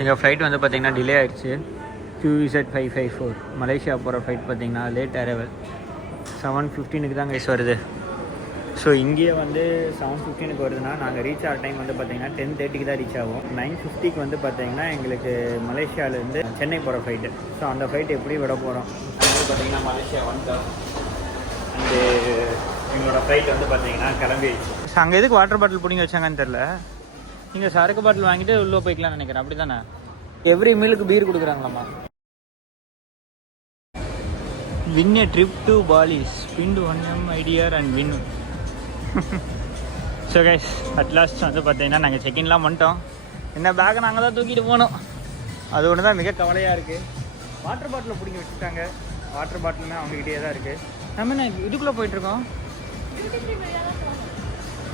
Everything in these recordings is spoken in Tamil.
எங்கள் ஃப்ளைட் வந்து பார்த்திங்கன்னா டிலே ஆகிடுச்சு. QZ554 மலேசியா போகிற ஃப்ளைட் பார்த்திங்கன்னா லேட் அரைவல் 7:15 தான் கைஸ் வருது. ஸோ இங்கேயே வந்து 7:15 வருதுன்னா நாங்கள் ரீச் ஆகிற டைம் வந்து பார்த்திங்கன்னா 10:30 தான் ரீச் ஆகும். 9:50 வந்து பார்த்திங்கன்னா எங்களுக்கு மலேசியாவிலேருந்து சென்னை போகிற ஃப்ளைட்டு. ஸோ அந்த ஃப்ளைட் எப்படி விட போகிறோம் அது வந்து பார்த்திங்கன்னா மலேசியா வந்தோம். அண்டு எங்களோட ஃப்ளைட் வந்து பார்த்திங்கன்னா கிளம்பிடுச்சு. ஸோ அங்கே எதுக்கு வாட்டர் பாட்டில் பிடிங்க வச்சாங்கன்னு தெரில. நீங்கள் சரக்கு பாட்டில் வாங்கிட்டு உள்ளே போய்க்கலாம்னு நினைக்கிறேன். அப்படி தானே? எவ்ரி மீலுக்கு பீர் கொடுக்குறாங்களாம்மா. Win a trip to Bali, spend 1M ஐடியார் and win. So guys at last வந்து பார்த்தீங்கன்னா நாங்கள் செக்இன்லாம் பண்ணிட்டோம். என்ன பேக்கை நாங்கள் தான் தூக்கிட்டு போனோம். அது ஒன்று தான் மிக கவலையாக இருக்குது. வாட்டர் பாட்டில் பிடிங்க வச்சுட்டாங்க. வாட்டர் பாட்டிலுமே அவங்ககிட்டே தான் இருக்குது. நம்ம என்ன இதுக்குள்ளே போயிட்டுருக்கோம்.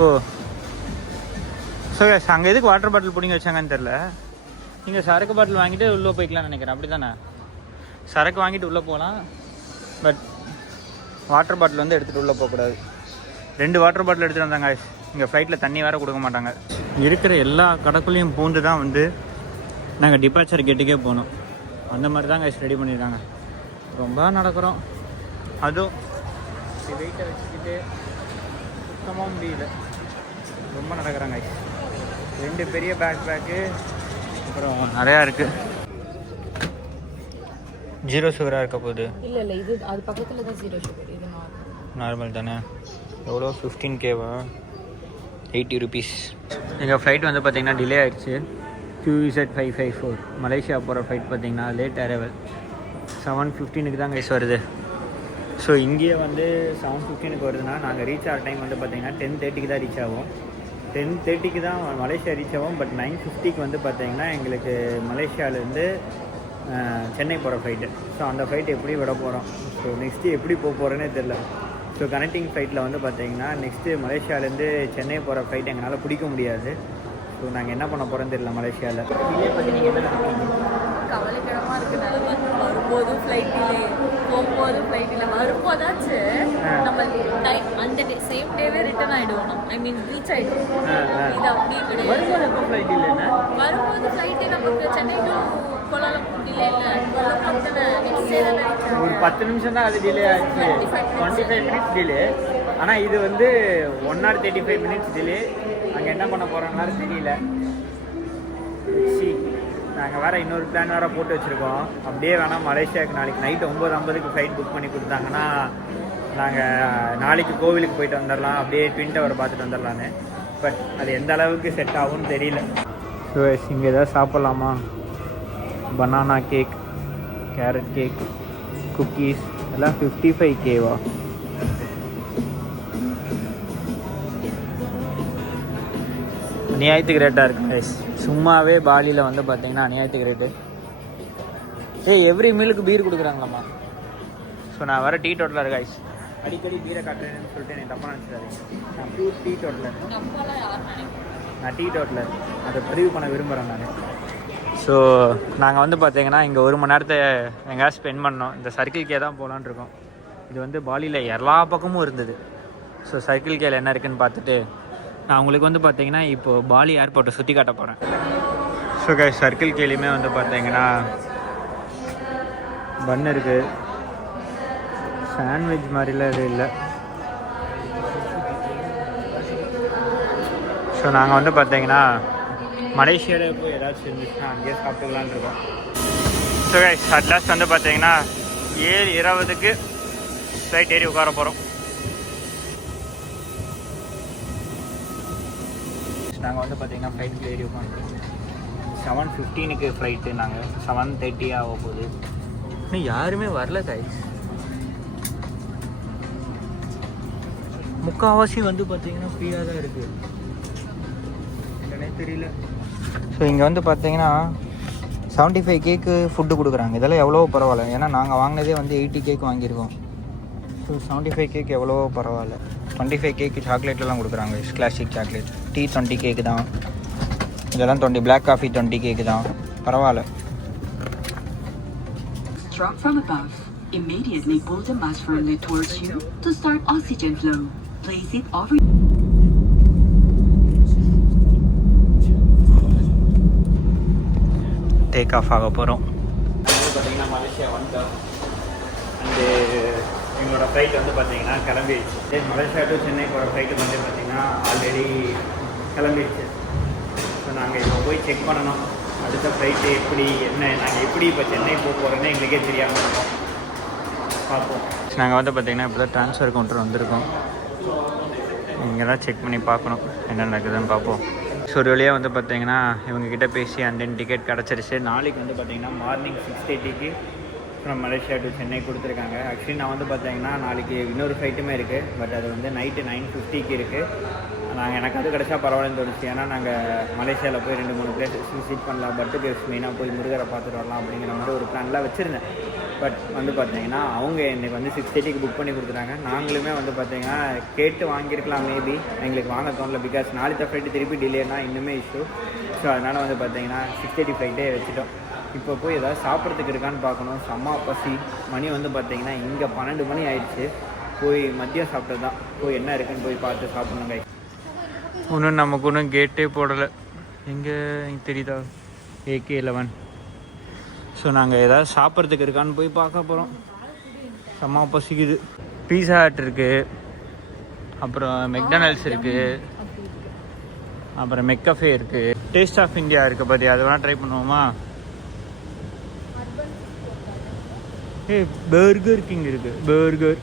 ஓ ஸோ கைஸ் அங்கே எதுக்கு வாட்டர் பாட்டில் பிடிங்க வச்சாங்கன்னு தெரில. நீங்கள் சரக்கு பாட்டில் வாங்கிட்டு உள்ளே போய்க்கலாம்னு நினைக்கிறேன். அப்படி தானே? சரக்கு வாங்கிட்டு உள்ளே போகலாம். பட் வாட்டர் பாட்டில் வந்து எடுத்துகிட்டு உள்ளே போகக்கூடாது. 2 வாட்டர் பாட்டில் எடுத்துகிட்டு வந்தாங்க. இங்கே ஃப்ளைட்டில் தண்ணி வேறு கொடுக்க மாட்டாங்க. இருக்கிற எல்லா கடைக்குள்ளேயும் பூந்து தான் வந்து நாங்கள் டிபார்ச்சர் கேட்டுக்கே போனோம். அந்த மாதிரி தான் கைஸ் ரெடி பண்ணியிருக்காங்க. ரொம்ப நடக்கிறோம். அதுவும் வெயிட்டை வச்சுக்கிட்டு சுத்தமாக முடியல. ரொம்ப நடக்கிறாங்க. 2 பெரிய பேக்கு அப்புறம் நிறையா இருக்குது. 0 சுகராக இருக்க போகுது. இல்லை இது அது பக்கத்தில் தான் 0 சுகர். இது நார்மல் தானே? எவ்வளோ 15Kவா? 80 rupees. எங்கள் ஃப்ளைட் வந்து பார்த்திங்கன்னா டிலே ஆகிடுச்சு. QZ554 மலேசியா போகிற ஃப்ளைட் பார்த்திங்கன்னா லேட் அரைவல் 7:15 தான் கைஸ் வருது. ஸோ இங்கேயே வந்து 7:15 வருதுன்னா நாங்கள் ரீச் ஆகிற டைம் வந்து பார்த்திங்கன்னா 10:30 தான் ரீச் ஆகும். 10:30 தான் மலேசியா ரீச் ஆகும். பட் 9:50 வந்து பார்த்திங்கன்னா எங்களுக்கு மலேசியாவிலேருந்து சென்னை போகிற ஃப்ளைட்டு. ஸோ அந்த ஃப்ளைட் எப்படி விட போகிறோம். ஸோ நெக்ஸ்ட்டு எப்படி போக போகிறேன்னே தெரில. ஸோ கனெக்டிங் ஃப்ளைட்டில் வந்து பார்த்திங்கன்னா நெக்ஸ்ட்டு மலேசியாவிலேருந்து சென்னை போகிற ஃப்ளைட் எங்களால் பிடிக்க முடியாது. ஸோ நாங்கள் என்ன பண்ண போகிறோன்னு தெரியல மலேசியாவில். டிலே பற்றி நீங்கள் என்ன நினைக்கிறீங்க? கவலைக்கிடமாக இருக்குது. வரும்போதும் ஃப்ளைட் டிலே, போகும்போதும் ஃப்ளைட் டிலே. வரும்போதாச்சு நம்ம டைம் அந்த சேம் டேவே ரிட்டர்ன் ஆகிடுவோம். ஐ மீன் ரீச் ஆகிடுவோம். இது அப்படியே கிடையாது. வரும்போது எப்போ ஃப்ளைட் இல்லைன்னா வரும்போது ஃப்ளைட்டு நமக்கு சென்னை டு கோலாலம்பூர் டிலே இல்லை. நெக்ஸ்ட் டே தான் ஒரு 10 நிமிஷம் தான் அது டிலே ஆச்சு. 25 minutes டிலே. ஆனால் இது வந்து 1 hour 35 minutes டிலே. நாங்கள் என்ன பண்ண போகிறோம்னாலும் தெரியல. நாங்கள் வேறு இன்னொரு பிளான் வேறு போட்டு வச்சுருக்கோம். அப்படியே வேணால் மலேசியாவுக்கு நாளைக்கு நைட்டு 9:50 ஃப்ளைட் புக் பண்ணி கொடுத்தாங்கன்னா நாங்கள் நாளைக்கு கோவிலுக்கு போயிட்டு வந்துடலாம். அப்படியே ட்வின் டவர் பார்த்துட்டு வந்துடலான்னு. பட் அது எந்த அளவுக்கு செட் ஆகும்னு தெரியல. ஸோ இங்கே எதாவது சாப்பிட்லாமா? Banana cake, carrot cake, cookies எல்லாம் 55Kவா? அநியாயத்துக்கு ரேட்டாக இருக்குது கைஸ். சும்மாவே பாலியில் வந்து பார்த்தீங்கன்னா அநியாயத்துக்கு ரேட்டு. எவ்ரி மீலுக்கு பீர் கொடுக்குறாங்களாம்மா. ஸோ நான் வர டீ டோட்டலர் கைஸ். அடிக்கடி பீரை காட்டுறேன்னு சொல்லிட்டு எனக்கு தப்பாக நினச்சிடாரு. நான் ப்யூர் டீ டோட்டலர். நான் டீ டோட்டலர் அதை பதிவு பண்ண விரும்புகிறேன் நான். ஸோ நாங்கள் வந்து பார்த்தீங்கன்னா இங்கே 1 மணி நேரத்தை எங்கேயாவது ஸ்பெண்ட் பண்ணோம். இந்த சர்க்கிள் கே தான் போகலான்னு இருக்கோம். இது வந்து பாலியில் எல்லா பக்கமும் இருந்தது. ஸோ சர்க்கிள் கேல என்ன இருக்குதுன்னு பார்த்துட்டு நான் உங்களுக்கு வந்து பார்த்தீங்கன்னா இப்போது பாலி ஏர்போர்ட்டை சுற்றி காட்ட போகிறேன். ஸோ கைஸ் சர்க்கிள் கேலையுமே வந்து பார்த்தீங்கன்னா பன் இருக்குது. சாண்ட்விச் மாதிரிலாம் எதுவும் இல்லை. ஸோ நாங்கள் வந்து பார்த்தீங்கன்னா மலேசியாவில் போய் ஏதாச்சும் இருந்துச்சுன்னா அங்கேயே சாப்பிட்டுக்கலான்னு இருக்கோம். ஸோ கைஸ் அட் லாஸ்ட் வந்து பார்த்தீங்கன்னா 7:20 ஃப்ளைட் ஏறி உட்கார போகிறோம். நாங்கள் வந்து பார்த்தீங்கன்னா ஃப்ளைட்டில் ஏறி உட்காந்துருக்கோம். 7:15 ஃப்ளைட்டு. நாங்கள் 7:30 ஆக போகுது. இன்னும் யாருமே வரல கைஸ். முக்கால்வாசி வந்து பார்த்தீங்கன்னா ஃப்ரீயாக தான் இருக்குது. என்னன்னே தெரியல. ஸோ இங்கே வந்து பார்த்தீங்கன்னா 75Kக்கு ஃபுட்டு கொடுக்குறாங்க. இதெல்லாம் எவ்வளோ பரவாயில்ல. ஏன்னா நாங்கள் வாங்கினதே வந்து 80Kக்கு வாங்கியிருக்கோம். ஸோ 75Kக்கு எவ்வளோ பரவாயில்ல. 25Kக்கு சாக்லேட்லாம் கொடுக்குறாங்க. Classic chocolate. டீ 20Kக்கு தான். இதெல்லாம் 20. பிளாக் காஃபி 20Kக்கு தான். பரவாயில்ல. Drop from above. Immediately pull the mask firmly towards you to start oxygen flow. Place it over. Take off ஆக போகிறோம். பார்த்தீங்கன்னா மலேசியா வந்தோம். அண்டு எங்களோட ஃப்ளைட் வந்து பார்த்தீங்கன்னா கிளம்பிடுச்சு. மலேசியா டு சென்னை போகிற ஃப்ளைட்டு வந்து பார்த்தீங்கன்னா ஆல்ரெடி கிளம்பிடுச்சு. ஸோ நாங்கள் இப்போ போய் செக் பண்ணணும் அடுத்த ஃப்ளைட்டு எப்படி என்ன, நாங்கள் எப்படி இப்போ சென்னை போக போகிறோன்னு எங்களுக்கே தெரியாமல் இருக்கோம். பார்ப்போம். நாங்கள் வந்து பார்த்திங்கன்னா இப்போ தான் ட்ரான்ஸ்ஃபர் கவுண்டர் வந்திருக்கோம். இங்கே தான் செக் பண்ணி பார்க்கணும் என்ன நடக்குதுன்னு பார்ப்போம். ஸோ ஒரு வழியாக வந்து பார்த்திங்கன்னா இவங்ககிட்ட பேசி அண்ட் தென் டிக்கெட் கிடச்சிருச்சு. நாளைக்கு வந்து பார்த்திங்கன்னா morning 6:30 from Malaysia to Chennai கொடுத்துருக்காங்க. ஆக்சுவலி நான் வந்து பார்த்திங்கன்னா நாளைக்கு இன்னொரு ஃப்ளைட்டுமே இருக்குது. பட் அது வந்து நைட்டு 9:50 இருக்குது. எனக்கு அது கிடச்சா பரவாயில்லன்னு தோணுச்சு. ஏன்னா நாங்கள் மலேசியாவில் போய் 2-3 பிளேஸஸ் விசிட் பண்ணலாம். பட்டு கேவ்ஸ் மெயினாக போய் முருகரை பார்த்துட்டு வரலாம் அப்படிங்கிற மாதிரி ஒரு பிளான்லாம் வச்சுருந்தேன். பட் வந்து பார்த்தீங்கன்னா அவங்க இன்றைக்கி வந்து 6:30 புக் பண்ணி கொடுத்துட்டாங்க. நாங்களுமே வந்து பார்த்தீங்கன்னா கேட்டு வாங்கியிருக்கலாம், மேபி எங்களுக்கு வாங்க தோணல. பிகாஸ் நாளைக்கு ஃப்ளைட்டு திருப்பி டிலேனா இன்னுமே இஷ்யூ. ஸோ அதனால் வந்து பார்த்தீங்கன்னா 6:30 ஃப்ளைட்டே வச்சுட்டோம். இப்போ போய் ஏதாவது சாப்பிட்றதுக்கு இருக்கான்னு பார்க்கணும். செம்ம பசி. மணி வந்து பார்த்தீங்கன்னா இங்கே 12 மணி ஆயிடுச்சு. போய் மதியம் சாப்பிட்டது தான். போய் என்ன இருக்குன்னு போய் பார்த்து சாப்பிட்ணுங்க. ஒன்றும் நமக்கு ஒன்றும் கேட்டே போடலை. எங்கே தெரியுதா AK11. ஸோ நாங்கள் ஏதாவது சாப்பிட்றதுக்கு இருக்கான்னு போய் பார்க்க போகிறோம். செம்ம பசிக்குது. பீஸா ஹட் இருக்குது, அப்புறம் மெக்டானல்ட்ஸ் இருக்குது, அப்புறம் மெக்கஃபே இருக்குது, டேஸ்ட் ஆஃப் இந்தியா இருக்குது. பற்றி அது வேணால் ட்ரை பண்ணுவோமா? பர்கர் கிங் இருக்குது. பர்கர்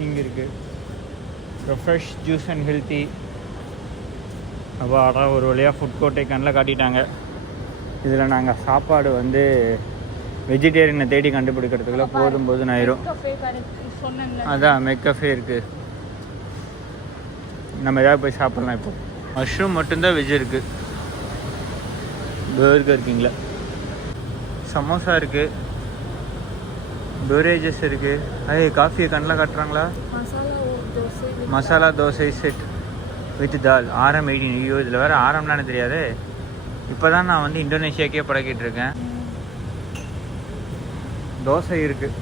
கிங் இருக்குது. Fresh juice and healthy. அப்போ அதான் ஒரு வழியாக ஃபுட் கோர்ட்டை கண்ணில் காட்டிட்டாங்க. இதில் நாங்கள் சாப்பாடு வந்து வெஜிடேரியனை தேடி கண்டுபிடிக்கிறதுக்குள்ள போதும் ஆயிரும். அதான் மெக்கஃபே இருக்குது. நம்ம ஏதாவது போய் சாப்பிட்லாம். இப்போ மஷ்ரூம் மட்டும்தான் வெஜ் இருக்குது பர்கர் கிங்கில். சமோசா இருக்குது, பெவரேஜஸ் இருக்குது. காஃபியை கண்ணில் காட்டுறாங்களா? Masala dosa set with dal RM18. ஐயோ, இதில் வேறு ஆரம்லான்னு தெரியாது. இப்போ தான் நான் வந்து இந்தோனேஷியாக்கே பழகிட்டு இருக்கேன். தோசை இருக்குது.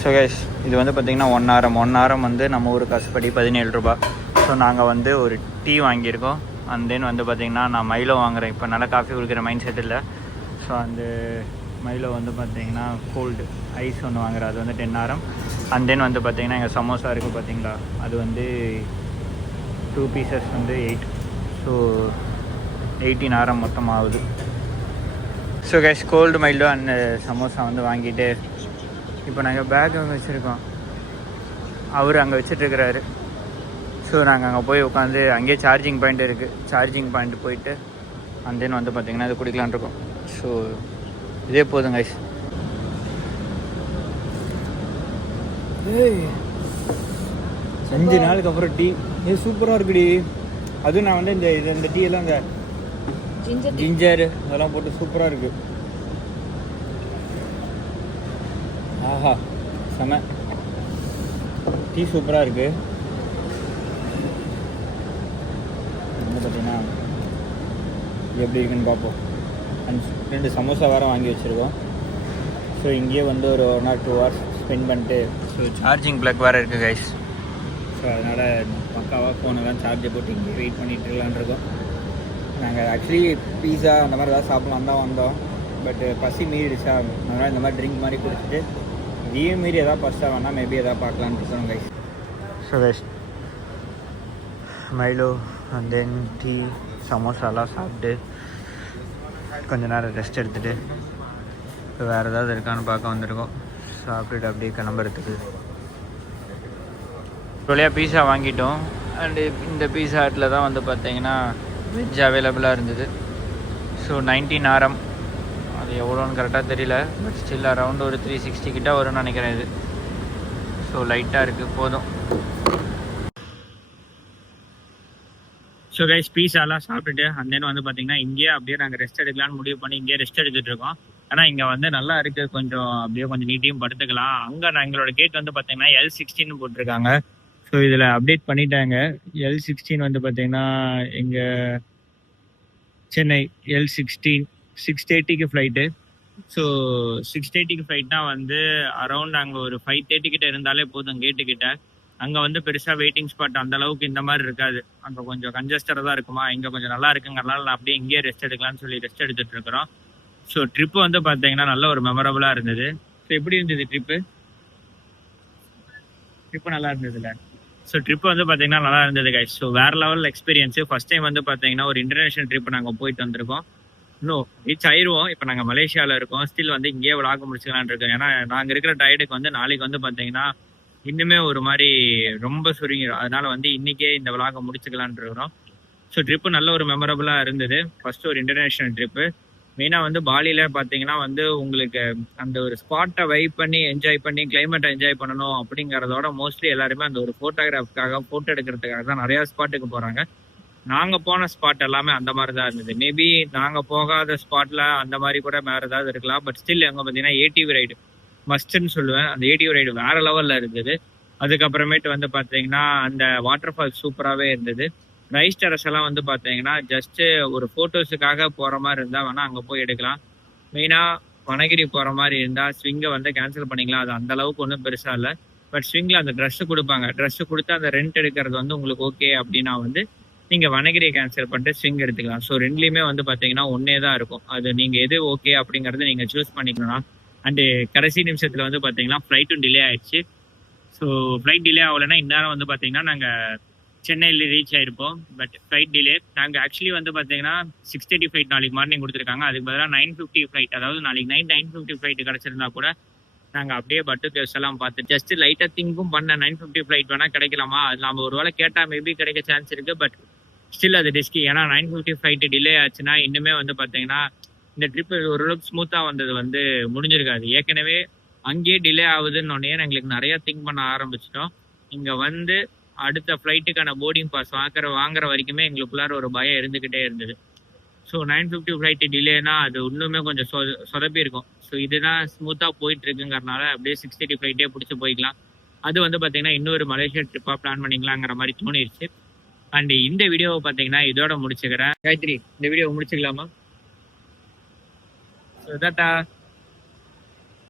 ஸோ கைஸ், இது வந்து பார்த்திங்கன்னா 1 ஆரம் வந்து நம்ம ஊர் காசுப்படி 17 ரூபா. ஸோ நாங்கள் வந்து ஒரு டீ வாங்கியிருக்கோம். அண்ட் தென் வந்து பார்த்திங்கன்னா நான் மைலோ வாங்குகிறேன். இப்போ நல்லா காஃபி குடிக்கிற மைண்ட் செட் இல்லை. ஸோ அந்த மைலோ வந்து பார்த்திங்கன்னா கோல்டு ஐஸ் ஒன்று வாங்குகிறேன். அது வந்து 10 ஆரம். அண்ட் தென் வந்து பார்த்திங்கன்னா எங்கள் சமோசா இருக்குது பார்த்திங்களா, அது வந்து 2 பீசஸ் வந்து 8. ஸோ 18 ஆரம் மொத்தம் ஆகுது. So guys, cold Milo and samosa வந்து வாங்கிட்டு இப்போ நாங்கள் பேக் அங்கே வச்சுருக்கோம். அவர் அங்கே வச்சிட்ருக்கிறாரு. ஸோ நாங்கள் அங்கே போய் உட்காந்து, அங்கேயே சார்ஜிங் பாயிண்ட் இருக்குது, சார்ஜிங் பாயிண்ட் போயிட்டு அண்ட் தென் வந்து பார்த்திங்கன்னா இது குடிக்கலான் இருக்கோம். ஸோ இதே போதும் கைஸ். 5 நாளுக்கு அப்புறம் டீ. சூப்பராக இருக்குடி. அதுவும் நான் வந்து இந்த டீ எல்லாம் இந்த ஜிஞ்சர் அதெல்லாம் போட்டு சூப்பராக இருக்குது. ஆஹா, செம டீ சூப்பராக இருக்குது. வந்து பார்த்தீங்கன்னா எப்படி இருக்குன்னு பார்ப்போம். 2 சமோசா வேறு வாங்கி வச்சுருக்கோம். ஸோ இங்கேயே வந்து ஒரு 1 or 2 hours ஸ்பெண்ட் பண்ணிட்டு, ஸோ சார்ஜிங் ப்ளக் வேறு இருக்குது கைஸ். ஸோ அதனால் பக்காவாக ஃபோனெல்லாம் சார்ஜை போட்டு இங்கே வெயிட் பண்ணிட்டு இருக்கலான் இருக்கோம். நாங்கள் ஆக்சுவலி பீஸா அந்த மாதிரி ஏதாவது சாப்பிட்லாம் தான் வந்தோம். பட் பசி மீறிடுச்சா, அதனால் இந்த மாதிரி ட்ரிங்க் மாதிரி குடிச்சிட்டு இதையும் மீறி எதாவது பஸ்ஸாக வேணால் மேபி எதாவது பார்க்கலான்னு இருக்கோம் guys. So guys, Milo and then tea சமோசாலாம் சாப்பிட்டு கொஞ்ச நேரம் ரெஸ்ட் எடுத்துகிட்டு இப்போ வேறு ஏதாவது இருக்கான்னு பார்க்க வந்திருக்கோம். சாப்பிட்டுட்டு அப்படியே கிளம்புறதுக்கு வழியாக பீஸா வாங்கிட்டோம். அண்டு இந்த பீஸா ஹட்டில் தான் வந்து பார்த்தீங்கன்னா வெஜ் அவைலபிளாக இருந்தது. ஸோ 19 ஆரம். அது எவ்வளோன்னு கரெக்டாக தெரியல. பட் ஸ்டில் அரவுண்ட் ஒரு 360 கிட்ட வரும்னு நினைக்கிறேன் இது. ஸோ லைட்டாக இருக்குது, போதும். ஸோ கைஸ், பீஸாலாம் சாப்பிட்டுட்டு அண்ட் தென் வந்து பார்த்தீங்கன்னா இங்கேயே அப்படியே நாங்கள் ரெஸ்ட் எடுக்கலான்னு முடிவு பண்ணி இங்கேயே ரெஸ்ட் எடுத்துகிட்டு இருக்கோம். ஆனால் இங்கே வந்து நல்லா இருக்குது, கொஞ்சம் அப்படியே கொஞ்சம் நீட்டியும் படுத்துக்கலாம். அங்கே நான் எங்களோட கேட் வந்து பார்த்தீங்கன்னா L16 போட்டிருக்காங்க. ஸோ இதில் அப்டேட் பண்ணிட்டாங்க. L16 வந்து பார்த்தீங்கன்னா எங்கள் சென்னை L16 6:30க்கு ஃப்ளைட்டு. ஸோ 6:30க்கு ஃப்ளைட்னா வந்து அரௌண்ட் அங்கே ஒரு 5:30 கிட்ட இருந்தாலே போதும் கேட்டுக்கிட்ட. அங்கே வந்து பெருசாக வெயிட்டிங் ஸ்பாட் அந்த அளவுக்கு இந்த மாதிரி இருக்காது. அங்கே கொஞ்சம் கன்ஜஸ்டடாக தான் இருக்குமா, இங்கே கொஞ்சம் நல்லா இருக்குங்கிறனால நான் அப்படியே இங்கேயே ரெஸ்ட் எடுக்கலாம்னு சொல்லி ரெஸ்ட் எடுத்துகிட்டு இருக்கிறோம். ஸோ ட்ரிப்பு வந்து பார்த்தீங்கன்னா நல்ல ஒரு மெமரபுளாக இருந்தது. ஸோ எப்படி இருந்தது ட்ரிப்பு நல்லா இருந்ததுல்ல? ஸோ ட்ரிப் வந்து பார்த்தீங்கன்னா நல்லா இருந்தது கைஸ். ஸோ வேறு லெவல் எக்ஸ்பீரியன்ஸு. ஃபஸ்ட் டைம் வந்து பார்த்தீங்கன்னா ஒரு இன்டர்நேஷனல் ட்ரிப் நாங்கள் போயிட்டு வந்திருக்கோம். இன்னும் ரீச் ஆயிடுவோம். இப்போ நாங்கள் மலேசியாவில் இருக்கோம். ஸ்டில் வந்து இங்கேயே விளாக முடிச்சுக்கலான் இருக்கோம். ஏன்னா நாங்கள் இருக்கிற டயர்டுக்கு வந்து நாளைக்கு வந்து பார்த்தீங்கன்னா இன்னுமே ஒரு மாதிரி ரொம்ப சுருங்கிடும். அதனால வந்து இன்றைக்கே இந்த விளாக முடிச்சுக்கலான் இருக்கிறோம். ஸோ ட்ரிப்பு நல்ல ஒரு மெமரபுளாக இருந்தது. ஃபஸ்ட்டு ஒரு இன்டர்நேஷ்னல் ட்ரிப்பு. மெயினாக வந்து பாலியில் பார்த்தீங்கன்னா வந்து உங்களுக்கு அந்த ஒரு ஸ்பாட்டை வைப் பண்ணி என்ஜாய் பண்ணி கிளைமேட்டை என்ஜாய் பண்ணணும் அப்படிங்கிறதோட மோஸ்ட்லி எல்லாருமே அந்த ஒரு ஃபோட்டோகிராஃப்காக ஃபோட்டோ எடுக்கிறதுக்காக தான் நிறையா ஸ்பாட்டுக்கு போகிறாங்க. நாங்கள் போன ஸ்பாட் எல்லாமே அந்த மாதிரி தான் இருந்தது. மேபி நாங்கள் போகாத ஸ்பாட்டில் அந்த மாதிரி கூட வேறு ஏதாவது இருக்கலாம். பட் ஸ்டில் அங்கே பார்த்தீங்கன்னா ஏடிவி ரைடு மஸ்ட்டுன்னு சொல்லுவேன். அந்த ஏடிவி ரைடு வேறு லெவலில் இருந்தது. அதுக்கப்புறமேட்டு வந்து பார்த்தீங்கன்னா அந்த வாட்டர் ஃபால்ஸ் சூப்பராகவே இருந்தது. ரைஸ் டெரஸ் எல்லாம் வந்து பார்த்தீங்கன்னா ஜஸ்ட்டு ஒரு ஃபோட்டோஸுக்காக போகிற மாதிரி இருந்தால் வேணால் அங்கே போய் எடுக்கலாம். மெயினாக வனகிரி போகிற மாதிரி இருந்தால் ஸ்விங்கை வந்து கேன்சல் பண்ணிக்கலாம். அது அந்த அளவுக்கு ஒன்றும் பெருசாக இல்லை. பட் ஸ்விங்கில் அந்த ட்ரெஸ்ஸு கொடுப்பாங்க. ட்ரெஸ்ஸு கொடுத்து அந்த ரெண்ட் எடுக்கிறது வந்து உங்களுக்கு ஓகே அப்படின்னா வந்து நீங்கள் வனகிரியை கேன்சல் பண்ணிட்டு ஸ்விங் எடுத்துக்கலாம். ஸோ ரெண்டுலேயுமே வந்து பார்த்தீங்கன்னா ஒன்றே தான் இருக்கும். அது நீங்கள் எது ஓகே அப்படிங்கிறது நீங்கள் சூஸ் பண்ணிக்கலாம். அண்டு கடைசி நிமிஷத்தில் வந்து பார்த்தீங்கன்னா ஃப்ளைட்டும் டிலே ஆகிடுச்சு. ஸோ ஃப்ளைட் டிலே ஆகலைன்னா இந்நேரம் வந்து பார்த்தீங்கன்னா நாங்கள் சென்னையில் ரீச் ஆகிருப்போம். But flight delay. நாங்கள் ஆக்சுவலி வந்து பார்த்தீங்கன்னா 6:30 ஃப்ளைட் நாளைக்கு மார்னிங் கொடுத்துருக்காங்க. அதுக்கு பதிலாக 9:50 ஃப்ளைட், அதாவது நாளைக்கு நைட் 9:50 ஃப்ளைட்டு கிடச்சிருந்தா கூட நாங்கள் அப்படியே பட்டு கேஸ் எல்லாம் பார்த்து ஜஸ்ட் லைட்டாக திங்கும் பண்ண 9:50 ஃப்ளைட் வேணால் கிடைக்கலாமா, அது நம்ம ஒரு வேளை கேட்டால் மேபி கிடைக்க சான்ஸ் இருக்குது. பட் ஸ்டில் அது ரிஸ்கி. ஏன்னா 9:50 ஃப்ளைட்டு டிலே ஆச்சுன்னா இன்னுமே வந்து பார்த்தீங்கன்னா இந்த ட்ரிப்பு ஓரளவுக்கு ஸ்மூத்தாக வந்தது வந்து முடிஞ்சிருக்காது. ஏற்கனவே அங்கேயே டிலே ஆகுதுன்னொடனே எங்களுக்கு நிறையா திங்க் பண்ண ஆரம்பிச்சிட்டோம். இங்கே வந்து அடுத்த ஃப்ளைட்டுக்கான போர்டிங் பாஸ் வாங்குற வரைக்குமே எங்களுக்குள்ளார ஒரு பயம் இருந்துக்கிட்டே இருந்தது. ஸோ 9:50 ஃப்ளைட்டு டிலேனா அது இன்னுமே கொஞ்சம் சொதப்பி இருக்கும். ஸோ இதுதான் ஸ்மூத்தாக போயிட்டுருக்குங்கிறனால அப்படியே 6:30 ஃப்ளைட்டே பிடிச்சி போய்க்கலாம். அது வந்து பார்த்தீங்கன்னா இன்னொரு மலேசியா ட்ரிப்பாக பிளான் பண்ணிக்கலாங்கிற மாதிரி தோணிடுச்சு. அண்ட் இந்த வீடியோவை பார்த்தீங்கன்னா இதோட முடிச்சுக்கிறேன். காயத்ரி, இந்த வீடியோவை முடிச்சுக்கலாமா? ஸோ டாடா.